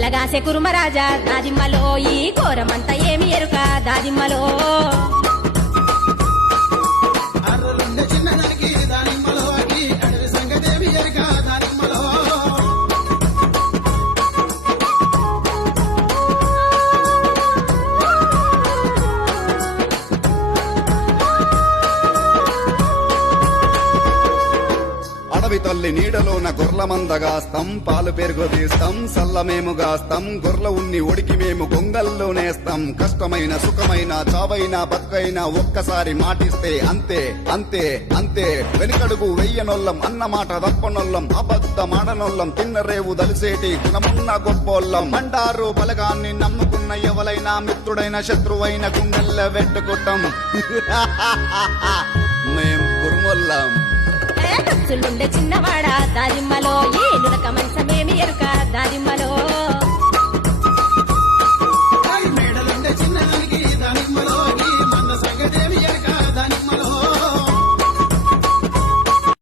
తెల్లగాసే కురుమరాజా దాదిమ్మలో ఈ ఘోరమంతా ఏమి ఎరుక? దాదిమ్మలో అడవి తల్లి నీడలోన గొర్ల మందగాస్తాం పాలు పెరుగు తీస్తాం సల్లమేము గాస్తాం గొర్ల ఉన్ని ఒడికి మేము గొంగల్లోనేస్తాం కష్టమైన సుఖమైన చావైన బతుకైన ఒక్కసారి మాటిస్తే అంతే అంతే అంతే. వెనుకడుగు వెయ్యనొల్లం అన్నమాట తప్పనొల్లం అబద్ధ మాడనొల్లం తిన్నరేవు దలిసేటి గుణమున్న గొప్పోల్లం. అంటారు బలగాన్ని నమ్ముకున్న ఎవలైనా మిత్రుడైన శత్రువైన గుండెల్ల వెట్టుకుంటాం మేం కురుమొల్లం మనసులుండే చిన్నవాడా? దారిమ్మలో ఏ నుడక మంచమేమి ఎరుక? దారిమ్మ